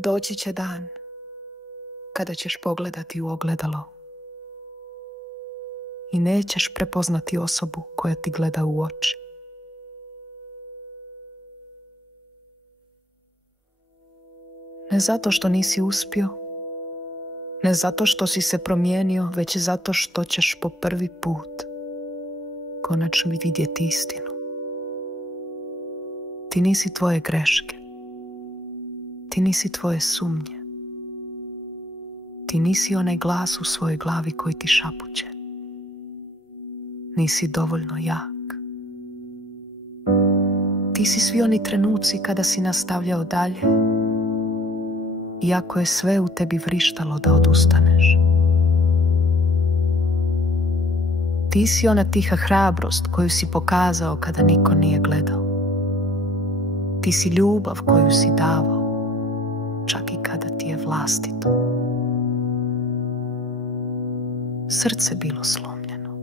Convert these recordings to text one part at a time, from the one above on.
Doći će dan kada ćeš pogledati u ogledalo i nećeš prepoznati osobu koja ti gleda u oči. Ne zato što nisi uspio, ne zato što si se promijenio, već zato što ćeš po prvi put konačno vidjeti istinu. Ti nisi tvoje greške, ti nisi tvoje sumnje, ti nisi onaj glas u svojoj glavi koji ti šapuće. Nisi dovoljno jak. Ti si svi oni trenuci kada si nastavljao dalje, iako je sve u tebi vrištalo da odustaneš. Ti si ona tiha hrabrost koju si pokazao kada niko nije gledao. Ti si ljubav koju si davao, čak i kada ti je vlastito srce bilo slomljeno.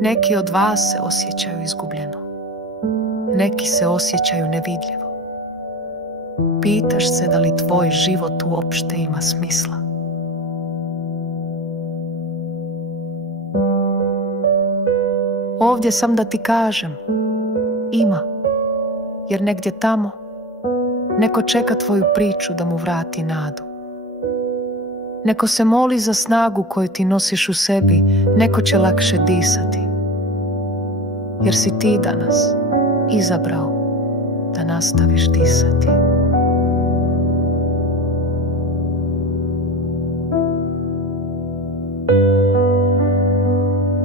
Neki od vas se osjećaju izgubljeno, neki se osjećaju nevidljivo. Pitaš se da li tvoj život uopšte ima smisla. Ovdje sam da ti kažem, ima, jer negdje tamo neko čeka tvoju priču da mu vrati nadu. Neko se moli za snagu koju ti nosiš u sebi, neko će lakše disati, jer si ti danas izabrao da nastaviš disati.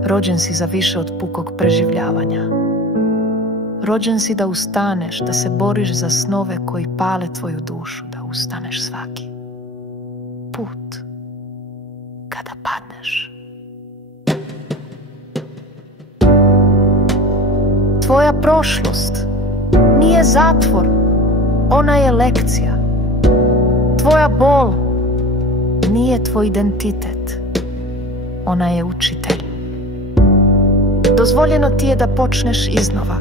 Rođen si za više od pukog preživljavanja. Rođen si da ustaneš, da se boriš za snove koji pale tvoju dušu, da ustaneš svaki put kada padneš. Tvoja prošlost nije zatvor, ona je lekcija. Tvoja bol nije tvoj identitet, ona je učitelj. Dozvoljeno ti je da počneš iznova.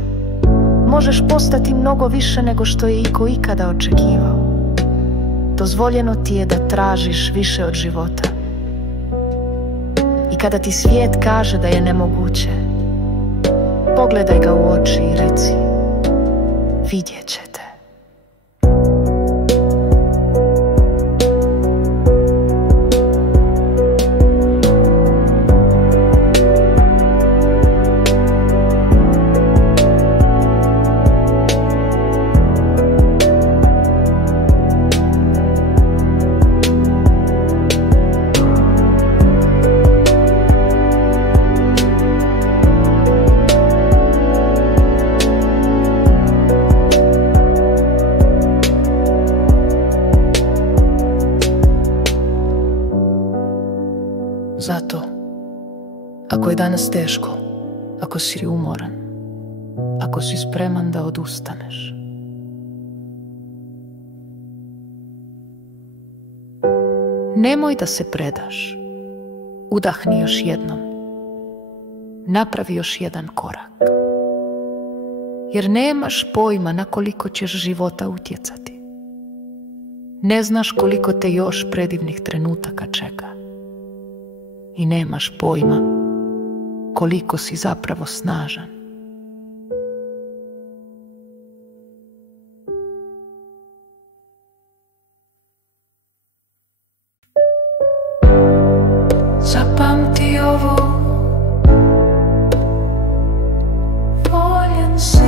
Možeš postati mnogo više nego što je iko ikada očekivao. Dozvoljeno ti je da tražiš više od života. I kada ti svijet kaže da je nemoguće, pogledaj ga u oči i reci: vidjet ćete. Zato, ako je danas teško, ako si umoran, ako si spreman da odustaneš, nemoj da se predaš. Udahni još jednom. Napravi još jedan korak. Jer nemaš pojma na koliko ćeš života utjecati. Ne znaš koliko te još predivnih trenutaka čeka. I nemaš pojma koliko si zapravo snažan. Zapamti ovo, voljen si,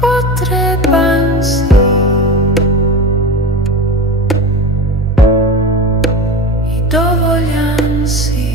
potreban si. Dovoljan si.